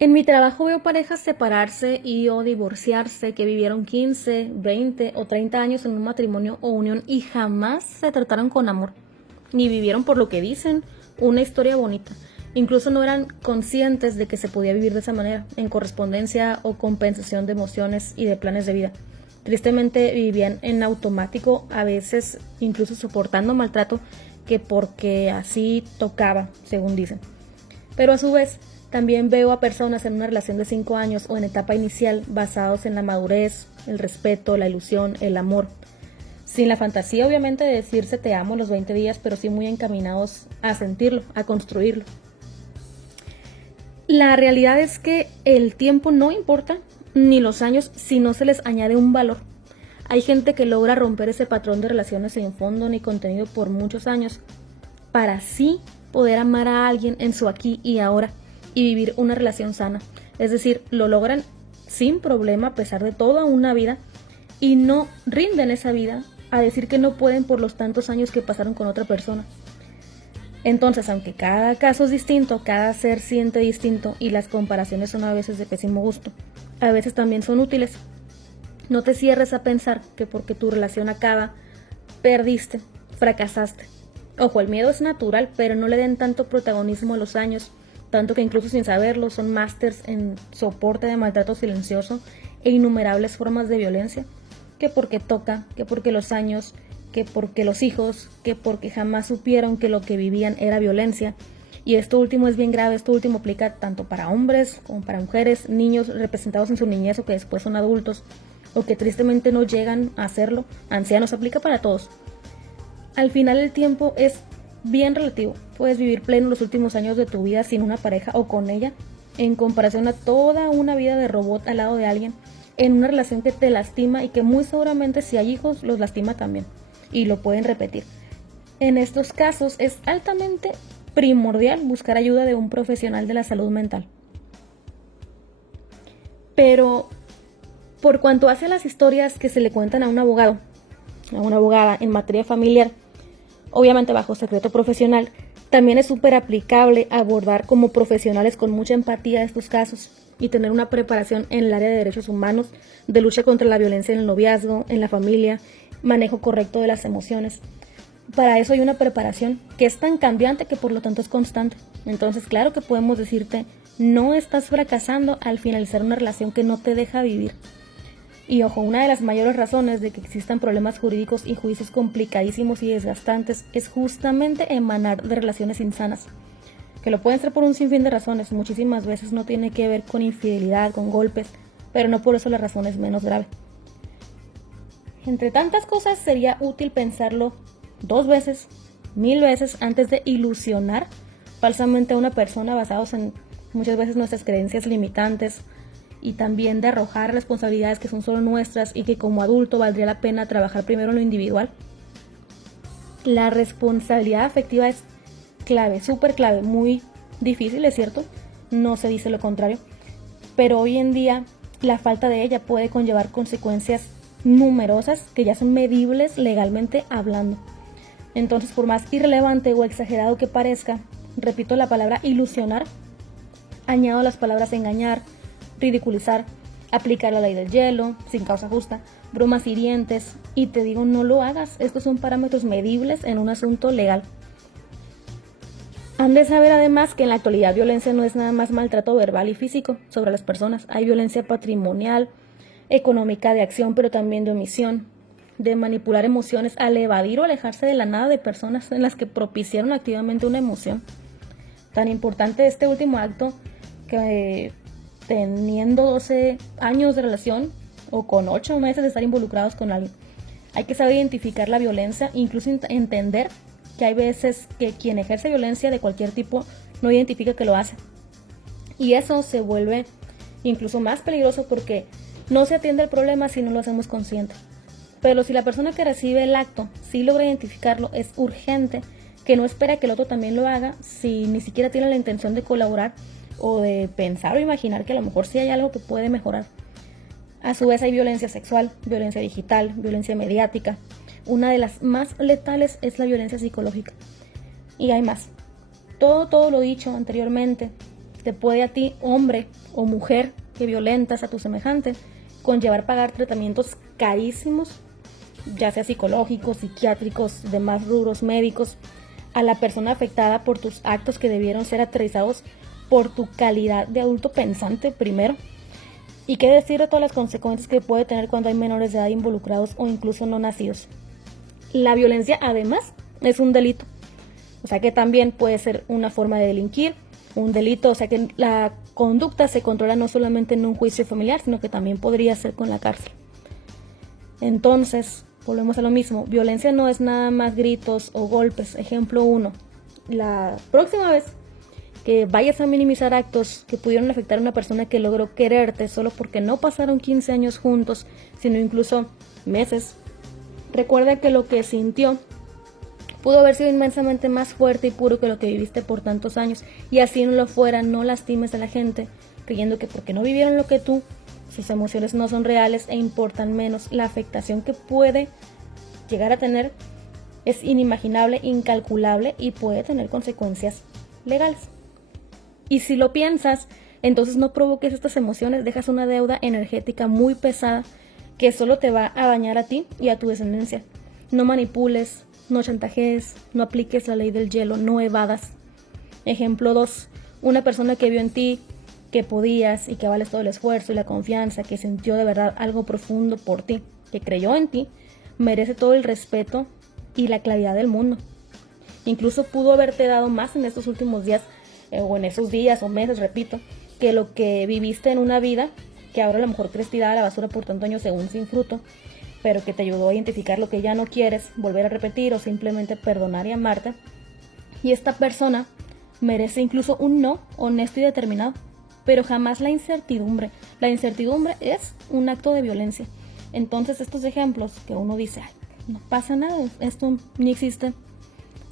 En mi trabajo veo parejas separarse y o divorciarse que vivieron 15, 20 o 30 años en un matrimonio o unión y jamás se trataron con amor, ni vivieron por lo que dicen una historia bonita. Incluso no eran conscientes de que se podía vivir de esa manera, en correspondencia o compensación de emociones y de planes de vida. Tristemente vivían en automático, a veces incluso soportando maltrato que porque así tocaba, según dicen. Pero a su vez, también veo a personas en una relación de 5 años o en etapa inicial basados en la madurez, el respeto, la ilusión, el amor. Sin la fantasía, obviamente, de decirse te amo los 20 días, pero sí muy encaminados a sentirlo, a construirlo. La realidad es que el tiempo no importa, ni los años, si no se les añade un valor. Hay gente que logra romper ese patrón de relaciones sin fondo ni contenido por muchos años, para así poder amar a alguien en su aquí y ahora y vivir una relación sana. Es decir, lo logran sin problema a pesar de toda una vida y no rinden esa vida a decir que no pueden por los tantos años que pasaron con otra persona. Entonces, aunque cada caso es distinto, cada ser siente distinto y las comparaciones son a veces de pésimo gusto, a veces también son útiles. No te cierres a pensar que porque tu relación acaba, perdiste, fracasaste. Ojo, el miedo es natural, pero no le den tanto protagonismo a los años, tanto que incluso sin saberlo son másters en soporte de maltrato silencioso e innumerables formas de violencia, que porque toca, que porque los años, que porque los hijos, que porque jamás supieron que lo que vivían era violencia. Y esto último es bien grave, esto último aplica tanto para hombres como para mujeres, niños representados en su niñez o que después son adultos, o que tristemente no llegan a hacerlo, ancianos, aplica para todos. Al final el tiempo es bien relativo, puedes vivir pleno los últimos años de tu vida sin una pareja o con ella, en comparación a toda una vida de robot al lado de alguien, en una relación que te lastima y que muy seguramente si hay hijos los lastima también, y lo pueden repetir. En estos casos es altamente primordial buscar ayuda de un profesional de la salud mental. Pero por cuanto hace a las historias que se le cuentan a un abogado, a una abogada en materia familiar, obviamente bajo secreto profesional, también es súper aplicable abordar como profesionales con mucha empatía estos casos y tener una preparación en el área de derechos humanos, de lucha contra la violencia en el noviazgo, en la familia, manejo correcto de las emociones. Para eso hay una preparación que es tan cambiante que por lo tanto es constante. Entonces, claro que podemos decirte, no estás fracasando al finalizar una relación que no te deja vivir. Y ojo, una de las mayores razones de que existan problemas jurídicos y juicios complicadísimos y desgastantes es justamente emanar de relaciones insanas, que lo pueden ser por un sinfín de razones. Muchísimas veces no tiene que ver con infidelidad, con golpes, pero no por eso la razón es menos grave. Entre tantas cosas sería útil pensarlo 2 veces, 1000 veces antes de ilusionar falsamente a una persona basados en muchas veces nuestras creencias limitantes, y también de arrojar responsabilidades que son solo nuestras y que como adulto valdría la pena trabajar primero en lo individual. La responsabilidad afectiva es clave, súper clave, muy difícil, es cierto, no se dice lo contrario, pero hoy en día la falta de ella puede conllevar consecuencias numerosas que ya son medibles legalmente hablando. Entonces, por más irrelevante o exagerado que parezca, repito la palabra ilusionar, añado las palabras engañar, ridiculizar, aplicar la ley del hielo, sin causa justa, bromas hirientes, y te digo, no lo hagas. Estos son parámetros medibles en un asunto legal. Han de saber además que en la actualidad violencia no es nada más maltrato verbal y físico sobre las personas. Hay violencia patrimonial, económica, de acción, pero también de omisión, de manipular emociones al evadir o alejarse de la nada de personas en las que propiciaron activamente una emoción. Tan importante este último acto que teniendo 12 años de relación o con 8 meses de estar involucrados con alguien. Hay que saber identificar la violencia, incluso entender que hay veces que quien ejerce violencia de cualquier tipo no identifica que lo hace. Y eso se vuelve incluso más peligroso porque no se atiende el problema si no lo hacemos consciente. Pero si la persona que recibe el acto sí logra identificarlo, es urgente que no espera que el otro también lo haga si ni siquiera tiene la intención de colaborar o de pensar o imaginar que a lo mejor sí hay algo que puede mejorar. A su vez hay violencia sexual, violencia digital, violencia mediática. Una de las más letales es la violencia psicológica. Y hay más. Todo lo dicho anteriormente te puede a ti, hombre o mujer que violentas a tu semejante, conllevar pagar tratamientos carísimos, ya sea psicológicos, psiquiátricos, demás rubros médicos, a la persona afectada por tus actos que debieron ser aterrizados por tu calidad de adulto pensante primero. Y qué decir de todas las consecuencias que puede tener cuando hay menores de edad involucrados o incluso no nacidos. La violencia además es un delito, o sea que también puede ser una forma de delinquir, un delito, o sea que la conducta se controla no solamente en un juicio familiar, sino que también podría ser con la cárcel. Entonces, volvemos a lo mismo, violencia no es nada más gritos o golpes. Ejemplo 1, la próxima vez que vayas a minimizar actos que pudieron afectar a una persona que logró quererte solo porque no pasaron 15 años juntos, sino incluso meses, recuerda que lo que sintió pudo haber sido inmensamente más fuerte y puro que lo que viviste por tantos años, y así no lo fuera, no lastimes a la gente creyendo que porque no vivieron lo que tú, sus emociones no son reales e importan menos. La afectación que puede llegar a tener es inimaginable, incalculable y puede tener consecuencias legales. Y si lo piensas, entonces no provoques estas emociones, dejas una deuda energética muy pesada que solo te va a dañar a ti y a tu descendencia. No manipules, no chantajees, no apliques la ley del hielo, no evadas. Ejemplo 2, una persona que vio en ti que podías y que vales todo el esfuerzo y la confianza, que sintió de verdad algo profundo por ti, que creyó en ti, merece todo el respeto y la claridad del mundo. Incluso pudo haberte dado más en estos últimos días, o en esos días o meses, repito, que lo que viviste en una vida que ahora a lo mejor crees tirada a la basura por tantos años según sin fruto, pero que te ayudó a identificar lo que ya no quieres, volver a repetir o simplemente perdonar y amarte. Y esta persona merece incluso un no honesto y determinado, pero jamás la incertidumbre. La incertidumbre es un acto de violencia. Entonces estos ejemplos que uno dice, ay, no pasa nada, esto ni existe,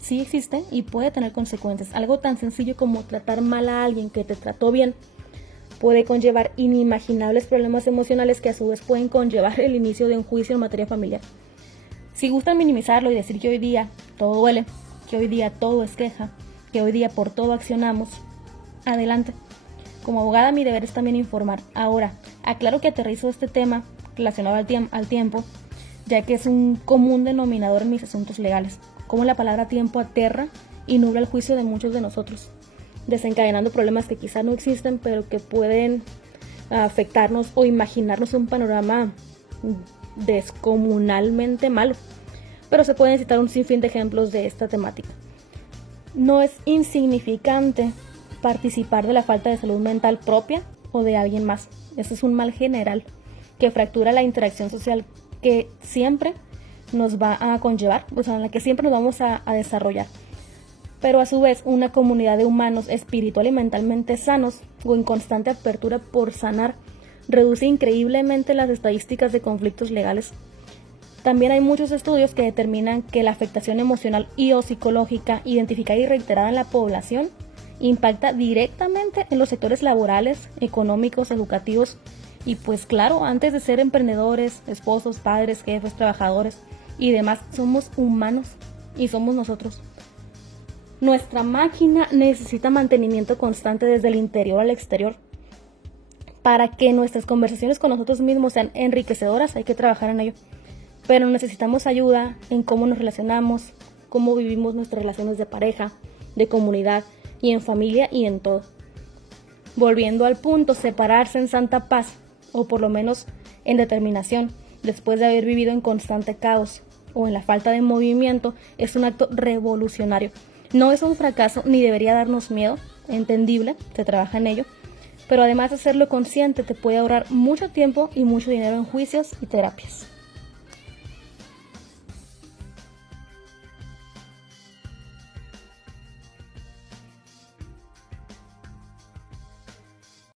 sí existe y puede tener consecuencias. Algo tan sencillo como tratar mal a alguien que te trató bien puede conllevar inimaginables problemas emocionales que a su vez pueden conllevar el inicio de un juicio en materia familiar. Si gustan minimizarlo y decir que hoy día todo duele, que hoy día todo es queja, que hoy día por todo accionamos, adelante. Como abogada mi deber es también informar. Ahora, aclaro que aterrizo este tema relacionado al tiempo, ya que es un común denominador en mis asuntos legales. Como la palabra tiempo aterra y nubla el juicio de muchos de nosotros, desencadenando problemas que quizá no existen, pero que pueden afectarnos o imaginarnos un panorama descomunalmente malo. Pero se pueden citar un sinfín de ejemplos de esta temática. No es insignificante participar de la falta de salud mental propia o de alguien más. Ese es un mal general que fractura la interacción social que siempre nos va a conllevar, o sea, en la que siempre nos vamos a desarrollar. Pero a su vez, una comunidad de humanos espiritual y mentalmente sanos o en constante apertura por sanar reduce increíblemente las estadísticas de conflictos legales. También hay muchos estudios que determinan que la afectación emocional y o psicológica identificada y reiterada en la población impacta directamente en los sectores laborales, económicos, educativos y pues claro, antes de ser emprendedores, esposos, padres, jefes, trabajadores y demás, somos humanos y somos nosotros. Nuestra máquina necesita mantenimiento constante desde el interior al exterior. Para que nuestras conversaciones con nosotros mismos sean enriquecedoras hay que trabajar en ello. Pero necesitamos ayuda en cómo nos relacionamos, cómo vivimos nuestras relaciones de pareja, de comunidad y en familia y en todo. Volviendo al punto, separarse en santa paz, o por lo menos en determinación, después de haber vivido en constante caos o en la falta de movimiento, es un acto revolucionario. No es un fracaso ni debería darnos miedo, entendible, se trabaja en ello, pero además de hacerlo consciente te puede ahorrar mucho tiempo y mucho dinero en juicios y terapias.